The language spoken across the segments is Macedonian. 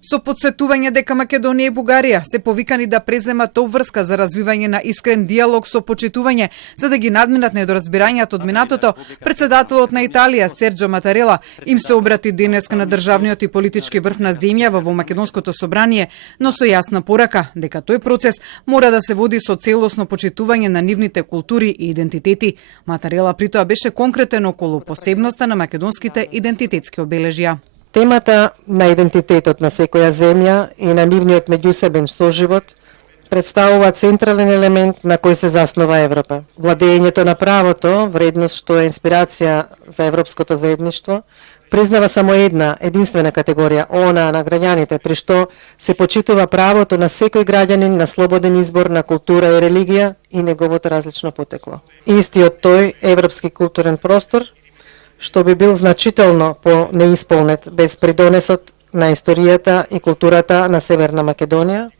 Со подсетување дека Македонија и Бугарија се повикани да преземат обврска за развивање на искрен диалог со почитување, за да ги надминат недоразбирањата од минатото, председателот на Италија Серџо Матарела им се обрати денеска на државниот и политички врв на земјава во Македонското собрание, но со јасна порака дека тој процес мора да се води со целосно почитување на нивните култури и идентитети. Матарела притоа беше конкретен околу посебноста на македонските идентитетски обележја. Темата на идентитетот на секоја земја и на нивниот меѓусебен соживот представува централен елемент на кој се заснова Европа. Владењето на правото, вредност што е инспирација за европското заедништво, признава само една, единствена категорија, она на граѓаните, при што се почитува правото на секој граѓанин на слободен избор на култура и религија и неговото различно потекло. Истиот тој европски културен простор што би бил значително по-неисполнет без придонесот на историјата и културата на Северна Македонија,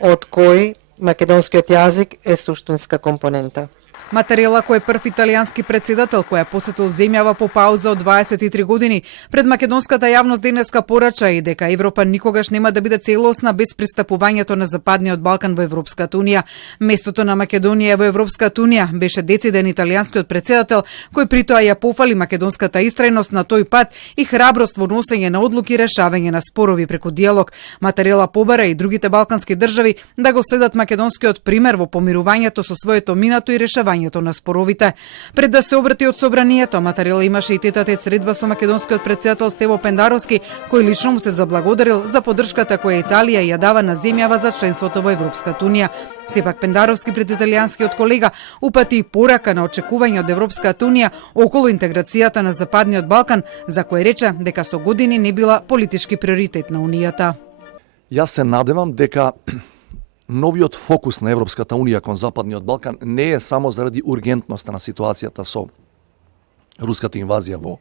од кој македонскиот јазик е суштинска компонента. Матарела, кој е прв италијански председател кој посетил земјава по пауза од 23 години, пред македонската јавност денеска порача и дека Европа никогаш нема да биде целосна без пристапувањето на Западниот Балкан во Европската унија. Местото на Македонија во Европската унија беше дециден италијанскиот председател кој притоа ја пофали македонската истрајност на тој пат и храброст во носење на одлуки и решавање на спорови преку диалог. Матарела побара и другите балкански држави да го следат македонскиот пример во помирувањето со своето минато и решавање на споровите. Пред да се обрати од собранието, Матарела имаше и тет-а-тет средба со македонскиот председател Стево Пендаровски, кој лично му се заблагодарил за поддршката која Италија ја дава на земјава за членството во Европската унија. Сепак Пендаровски пред италијанскиот колега упати порака на очекување од Европската унија околу интеграцијата на Западниот Балкан, за кој рече дека со години не била политички приоритет на унијата. Јас се надевам дека новиот фокус на Европската унија кон Западниот Балкан не е само заради ургентноста на ситуацијата со руската инвазија во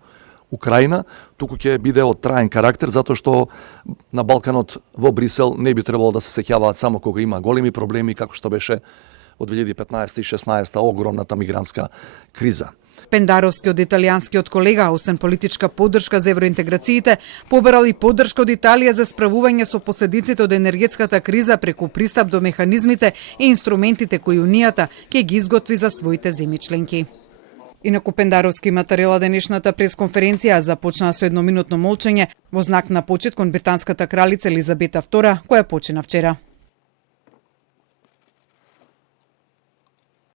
Украина, туку ќе биде од траен карактер, затоа што на Балканот во Брисел не би требало да се сеќаваат само кога има големи проблеми, како што беше од 2015 и 2016 огромната мигрантска криза. Пендаровски од италијанскиот колега, освен политичка поддршка за евроинтеграциите, побарал и поддршка од Италија за справување со последиците од енергетската криза преку пристап до механизмите и инструментите кои Унијата ќе ги изготви за своите земји членки. Инаку Пендаровски Матарела денешната пресконференција започна со едноминутно молчење во знак на почит кон британската кралица Елизабета II, која почина вчера.